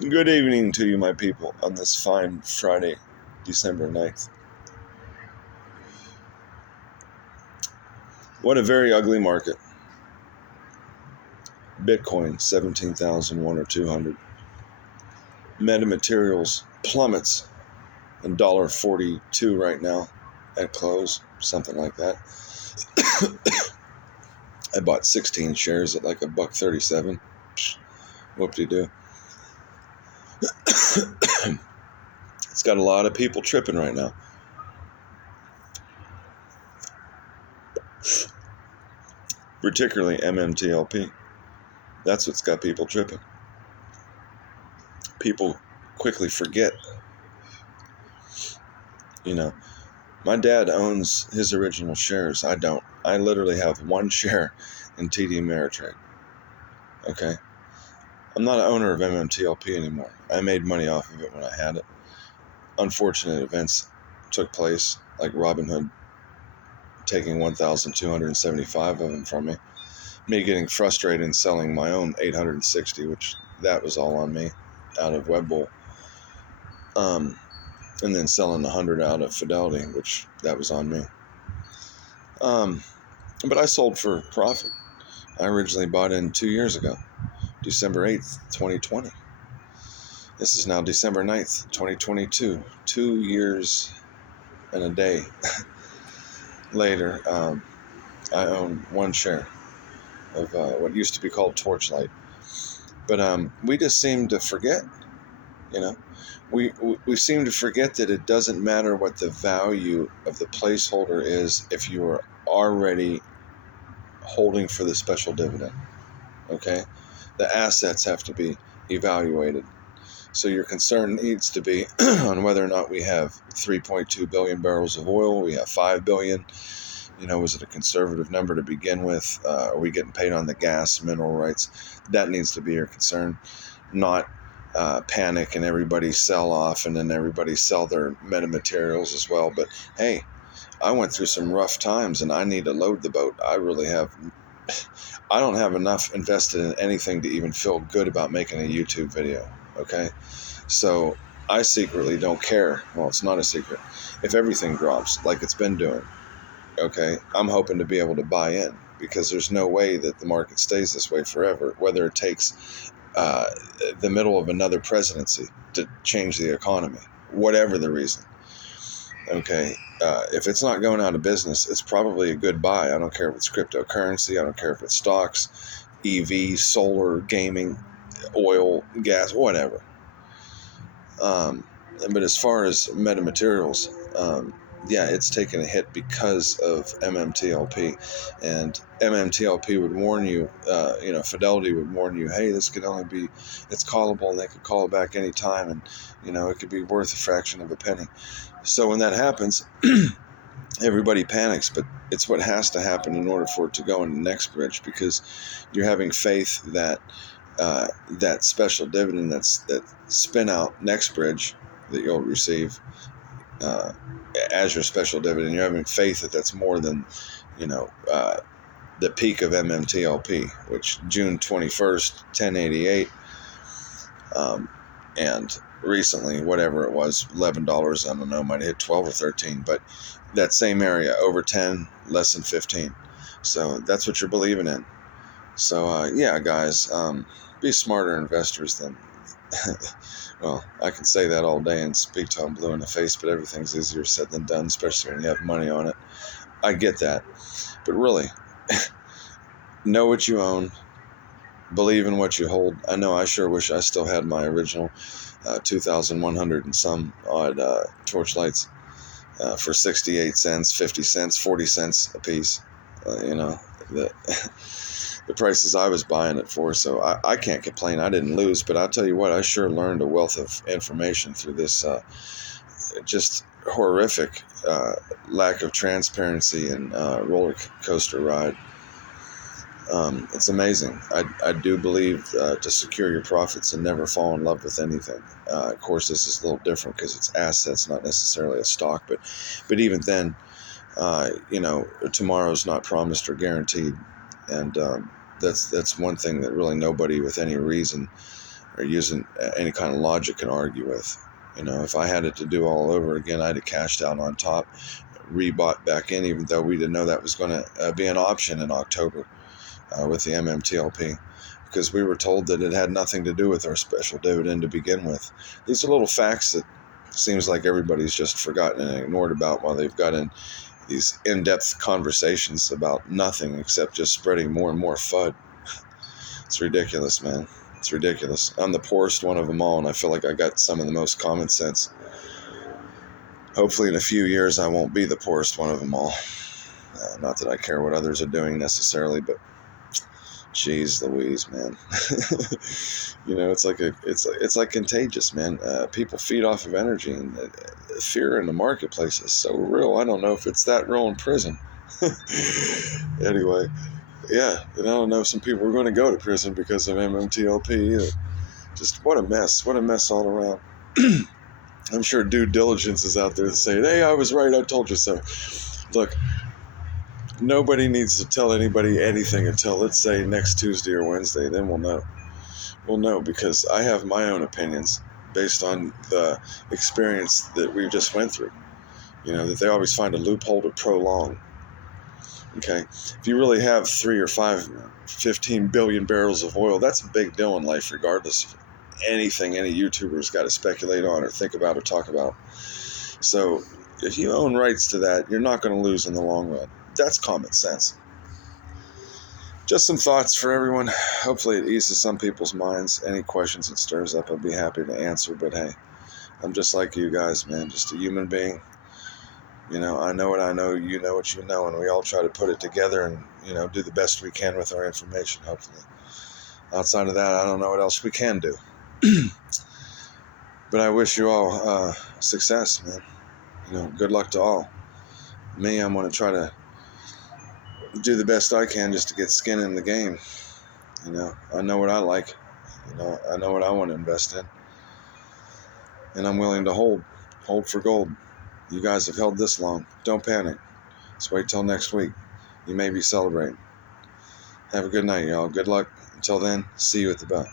Good evening to you, my people, on this fine Friday, December 9th. What a very ugly market. Bitcoin, 17,001 or 200. Metamaterials plummets, $1.42 right now at close, something like that. I bought 16 shares at like $1.37. Whoop-de-doo. It's got a lot of people tripping right now. Particularly mmtlp. That's what's got people tripping. People quickly forget. My dad owns his original shares. I don't. I literally have one share in TD Ameritrade. Okay? I'm not an owner of mmtlp anymore. I made money off of it when I had it. Unfortunate events took place, like Robinhood taking 1,275 of them from me. Me getting frustrated and selling my own 860, which that was all on me, out of Webbull. And then selling 100 out of Fidelity, which that was on me. But I sold for profit. I originally bought in 2 years ago, December 8th, 2020. This is now December 9th, 2022. 2 years and a day later, I own one share of what used to be called Torchlight. But we just seem to forget, we seem to forget that it doesn't matter what the value of the placeholder is if you are already holding for the special dividend. Okay? The assets have to be evaluated. So your concern needs to be on whether or not we have 3.2 billion barrels of oil, we have 5 billion. Was it a conservative number to begin with? Are we getting paid on the gas, mineral rights? That needs to be your concern, not panic and everybody sell off and then everybody sell their metamaterials as well. But hey, I went through some rough times and I need to load the boat. I don't have enough invested in anything to even feel good about making a YouTube video. Okay, so I secretly don't care. Well, it's not a secret. If everything drops like it's been doing, okay, I'm hoping to be able to buy in, because there's no way that the market stays this way forever, whether it takes the middle of another presidency to change the economy, whatever the reason. Okay, if it's not going out of business, it's probably a good buy. I don't care if it's cryptocurrency. I don't care if it's stocks, EV, solar, gaming, oil, gas, whatever. But as far as metamaterials, yeah, it's taken a hit because of mmtlp, and mmtlp would warn you, Fidelity would warn you, hey, this could only be, it's callable and they could call it back any time, and it could be worth a fraction of a penny. So when that happens, everybody panics, but it's what has to happen in order for it to go in the next bridge, because you're having faith that that special dividend, that spin out next bridge that you'll receive as your special dividend, you're having faith that that's more than the peak of mmtlp, which June 21st 1088, and recently whatever it was, $11, I don't know, might have hit 12 or 13, but that same area over 10, less than 15. So that's what you're believing in. So yeah, guys, be smarter investors than well, I can say that all day and speak till I'm blue in the face, but everything's easier said than done, especially when you have money on it. I get that, but really, know what you own, believe in what you hold. I know I sure wish I still had my original 2,100 and some odd torchlights for 68 cents, 50 cents, 40 cents a piece. The prices I was buying it for, so I can't complain. I didn't lose, but I'll tell you what, I sure learned a wealth of information through this just horrific lack of transparency and roller coaster ride. It's amazing. I do believe to secure your profits and never fall in love with anything. Of course, this is a little different because it's assets, not necessarily a stock, but even then, tomorrow's not promised or guaranteed. And that's one thing that really nobody with any reason or using any kind of logic and argue with. If I had it to do all over again, I'd have cashed out on top, rebought back in, even though we didn't know that was going to be an option in October with the mmtlp, because we were told that it had nothing to do with our special dividend to begin with. These are little facts that seems like everybody's just forgotten and ignored about, while they've got in these in-depth conversations about nothing except just spreading more and more FUD. It's ridiculous, man. It's ridiculous. I'm the poorest one of them all, and I feel like I got some of the most common sense. Hopefully in a few years I won't be the poorest one of them all. Not that I care what others are doing necessarily, but jeez Louise, man. It's like contagious, man. People feed off of energy, and fear in the marketplace is so real. I don't know if it's that real in prison. Anyway, yeah, and I don't know if some people are going to go to prison because of mmtlp either. Just what a mess all around. I'm sure due diligence is out there saying, hey, I was right, I told you so. Look, nobody needs to tell anybody anything until, let's say, next Tuesday or Wednesday. Then we'll know. We'll know, because I have my own opinions based on the experience that we just went through. That they always find a loophole to prolong. Okay? If you really have 3 or 5, 15 billion barrels of oil, that's a big deal in life, regardless of anything any YouTuber's got to speculate on or think about or talk about. So if you own rights to that, you're not going to lose in the long run. That's common sense. Just some thoughts for everyone. Hopefully it eases some people's minds. Any questions it stirs up, I'd be happy to answer. But hey, I'm just like you guys, man. Just a human being. I know what I know, you know what you know, and we all try to put it together and, do the best we can with our information, hopefully. Outside of that, I don't know what else we can do. But I wish you all success, man. Good luck to all. Me, I'm going to try to do the best I can just to get skin in the game. I know what I like. I know what I want to invest in. And I'm willing to hold for gold. You guys have held this long. Don't panic. Let's wait till next week. You may be celebrating. Have a good night, y'all. Good luck. Until then, see you at the bell.